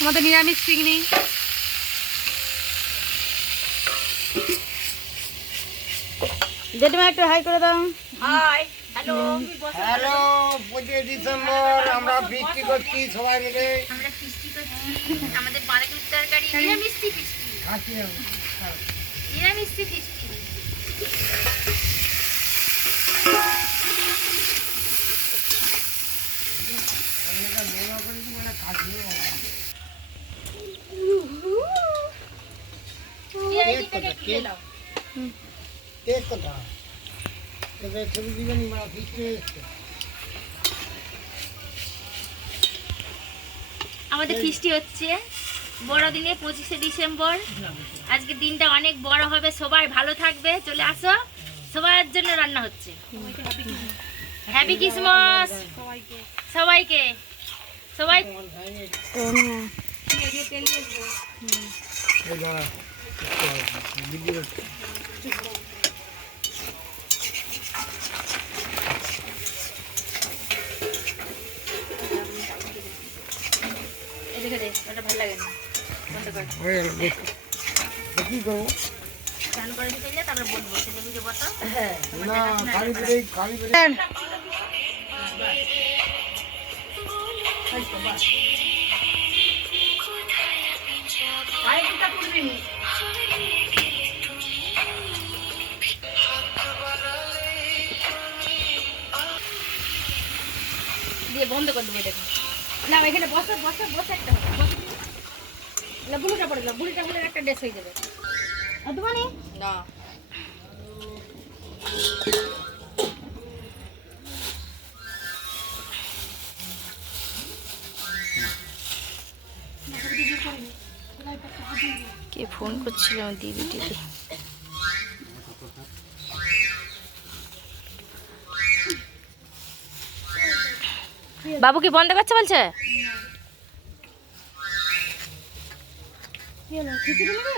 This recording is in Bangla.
আমাদের নিরামিষ চিংড়ি। জেঠিমা একটু হাই করে দাও। হাই, হ্যালো হ্যালো, 25 ডিসেম্বর আমরা বৃষ্টি করছি সবাই মিলে। আমরা ফিস্টি করছি। আমাদের বাঁধাকপির তরকারি নিরামিষ ফিস্টি। নিরামিষ ফিস্টি। আমাদের ফিস্টি হচ্ছে বড়দিনে 25শে ডিসেম্বর। আজকে দিনটা অনেক বড় হবে, সবাই ভালো থাকবে, চলে আসো, সবার জন্য রান্না হচ্ছে। হ্যাপি ক্রিসমাস সবাইকে। সবাই দেখে দে, ওটা ভালো লাগে না, বন্ধ কর। কি করবো স্নান করে দিতে গেলে তারপরে বলবো সেটা বুঝে বতো। না, খালি বেড়ে দিয়ে বন্ধ করে দেবো এটাকে। না এখানে বসে বসে বসে একটা হবে, বসে বুড়িটা পড়ে গেল, বুড়িটা বলে একটা ড্রেস হয়ে যাবে। মানে না কে ফোন করছিল আমার দিদিটি? বাবু কি বন্ধ করছে বলছে? কি হলো, খিচুড়ি নেবে?